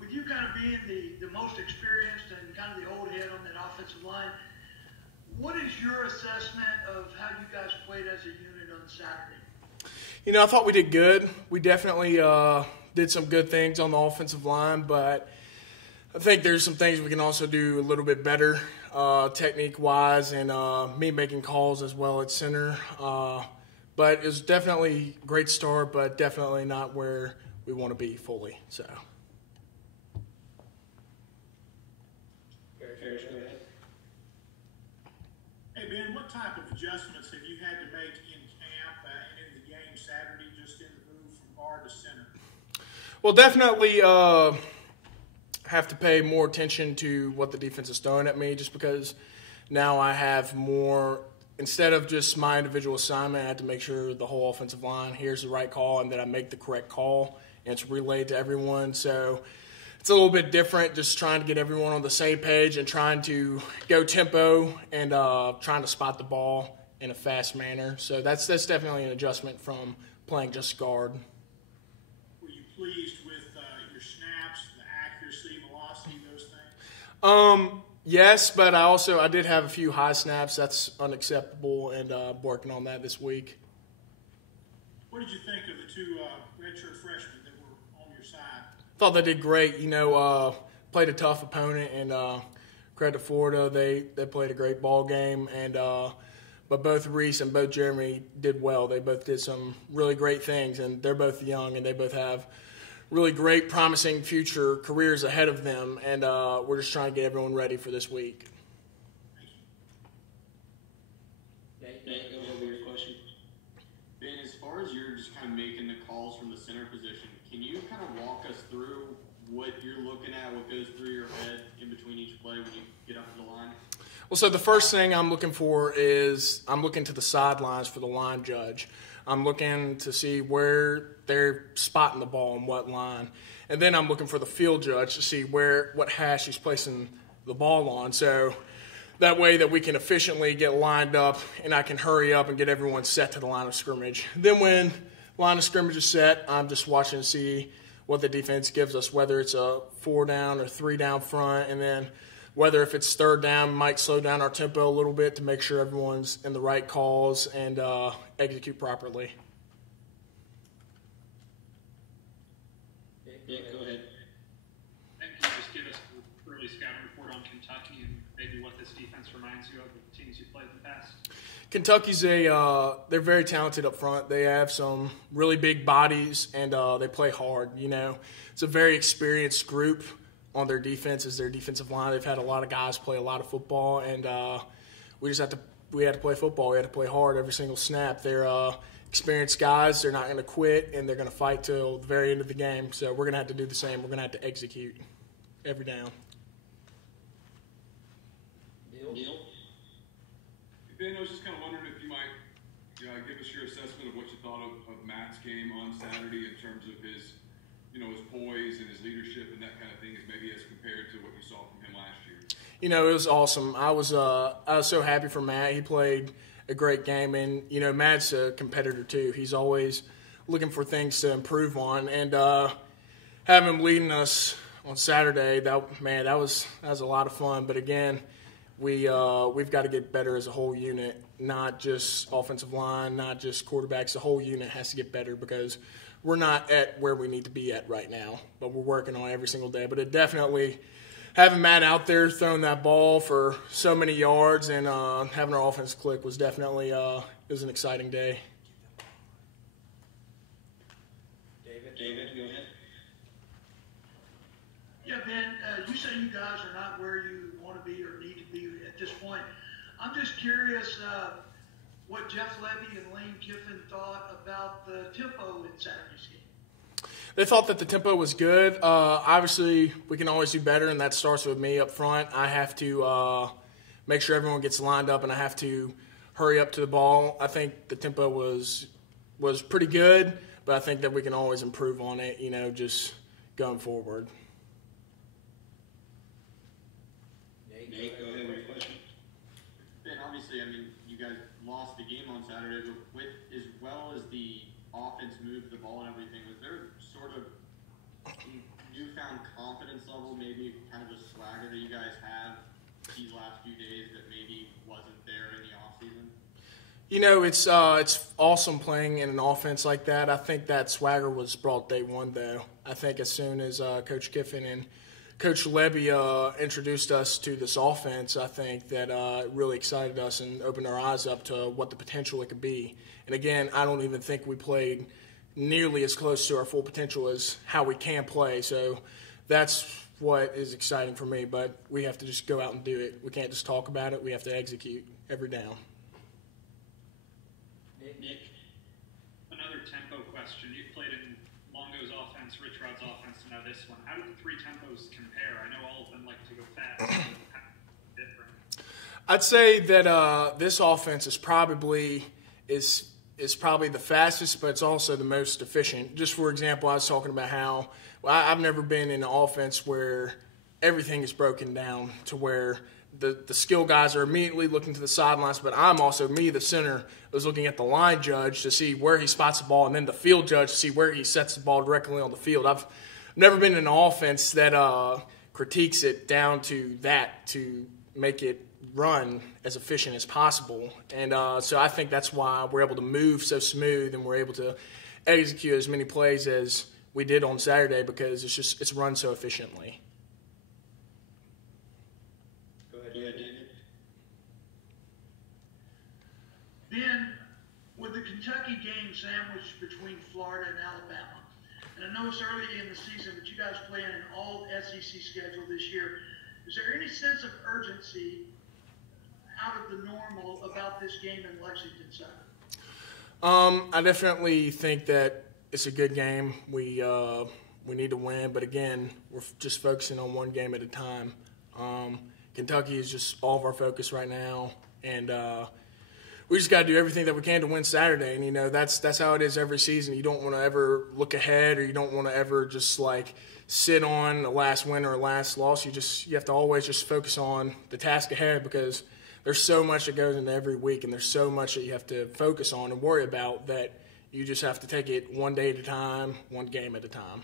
with you kind of being the most experienced and kind of the old head on that offensive line, what is your assessment of how you guys played as a unit on Saturday? I thought we did good. We definitely did some good things on the offensive line, but I think there's some things we can also do a little bit better technique-wise, and me making calls as well at center. But it was definitely a great start, but definitely not where we want to be fully. So. Hey, Ben, what type of adjustments have you had to make in camp and in the game Saturday, just in the move from guard to center? Well, definitely have to pay more attention to what the defense is throwing at me, just because now I have more – instead of just my individual assignment, I have to make sure the whole offensive line hears the right call and that I make the correct call, and it's relayed to everyone. So it's a little bit different, just trying to get everyone on the same page and trying to go tempo and trying to spot the ball in a fast manner. So that's definitely an adjustment from playing just guard. Were you pleased with your snaps, the accuracy, velocity, those things? Yes, but I did have a few high snaps. That's unacceptable, and working on that this week. What did you think of the two redshirt freshmen that were on your side? Thought they did great. Played a tough opponent, and credit to Florida. They played a great ball game, and but both Reese and both Jeremy did well. They both did some really great things, and they're both young, and they both have really great, promising future careers ahead of them, and we're just trying to get everyone ready for this week. Nate, go ahead with your question. Ben, as far as you're just kind of making the calls from the center position, can you kind of walk us through what you're looking at, what goes through your head in between each play when you get up to the line? Well, so the first thing I'm looking for is I'm looking to the sidelines for the line judge. I'm looking to see where they're spotting the ball and what line. And then I'm looking for the field judge to see what hash he's placing the ball on. So that way that we can efficiently get lined up and I can hurry up and get everyone set to the line of scrimmage. Then when line of scrimmage is set, I'm just watching to see what the defense gives us, whether it's a 4 down or 3 down front, and then whether if it's 3rd down, we might slow down our tempo a little bit to make sure everyone's in the right calls and execute properly. Yeah, go ahead. And can you just give us an early scouting report on Kentucky and maybe what this defense reminds you of the teams you played in the past? Kentucky's they're very talented up front. They have some really big bodies, and they play hard. It's a very experienced group on their defense as their defensive line. They've had a lot of guys play a lot of football, and we had to play football. We had to play hard every single snap. They're experienced guys. They're not going to quit, and they're going to fight till the very end of the game. So we're going to have to do the same. We're going to have to execute every down. Neil? Ben, I was just kind of wondering if you might give us your assessment of what you thought of Matt's game on Saturday in terms of his poise and his leadership and that kind of thing, maybe as compared to what you saw from him last year. It was awesome. I was so happy for Matt. He played a great game, and Matt's a competitor too. He's always looking for things to improve on, and having him leading us on Saturday, that was a lot of fun. But again, we've got to get better as a whole unit, not just offensive line, not just quarterbacks. The whole unit has to get better because we're not at where we need to be at right now, but we're working on it every single day. But it definitely, having Matt out there throwing that ball for so many yards and having our offense click was definitely it was an exciting day. David, go ahead. Yeah, Ben, you say you guys are not where you want to be or need to be at this point. I'm just curious what Jeff Levy and Lane Kiffin thought about the tempo in Saturday's game. They thought that the tempo was good. Obviously, we can always do better, and that starts with me up front. I have to make sure everyone gets lined up, and I have to hurry up to the ball. I think the tempo was pretty good, but I think that we can always improve on it, just going forward. Nate, go ahead with your question. Ben, obviously, you guys lost the game on Saturday, but with as well as the offense moved the ball and everything, was there sort of newfound kind of confidence level, maybe kind of the swagger that you guys have these last few days that maybe wasn't there in the offseason? You know, it's awesome playing in an offense like that. I think that swagger was brought day one, though. I think as soon as Coach Kiffin and Coach Lebby introduced us to this offense, I think that it really excited us and opened our eyes up to what the potential it could be. And again, I don't even think we played nearly as close to our full potential as how we can play. So that's what is exciting for me. But we have to just go out and do it. We can't just talk about it. We have to execute every down. Nick, another tempo question. You played in Longo's offense, Rich Rod's offense, and now this one. How do the three tempos compare? I know all of them like to go fast. Different. I'd say that this offense is probably the fastest, but it's also the most efficient. Just for example, I was talking about how I've never been in an offense where everything is broken down to where the skill guys are immediately looking to the sidelines, but I'm also, the center, was looking at the line judge to see where he spots the ball, and then the field judge to see where he sets the ball directly on the field. I've never been in an offense that critiques it down to that to make it run as efficient as possible. And so I think that's why we're able to move so smooth and we're able to execute as many plays as we did on Saturday because it's run so efficiently. Ben, with the Kentucky game sandwiched between Florida and Alabama, and I know it's early in the season, but you guys play in an all SEC schedule this year. Is there any sense of urgency out of the normal about this game in Lexington Saturday? I definitely think that it's a good game. We need to win, but again, we're just focusing on one game at a time. Kentucky is just all of our focus right now, and we just got to do everything that we can to win Saturday. And that's how it is every season. You don't want to ever look ahead, or you don't want to ever just sit on a last win or a last loss. You have to always just focus on the task ahead because there's so much that goes into every week, and there's so much that you have to focus on and worry about that you just have to take it one day at a time, one game at a time.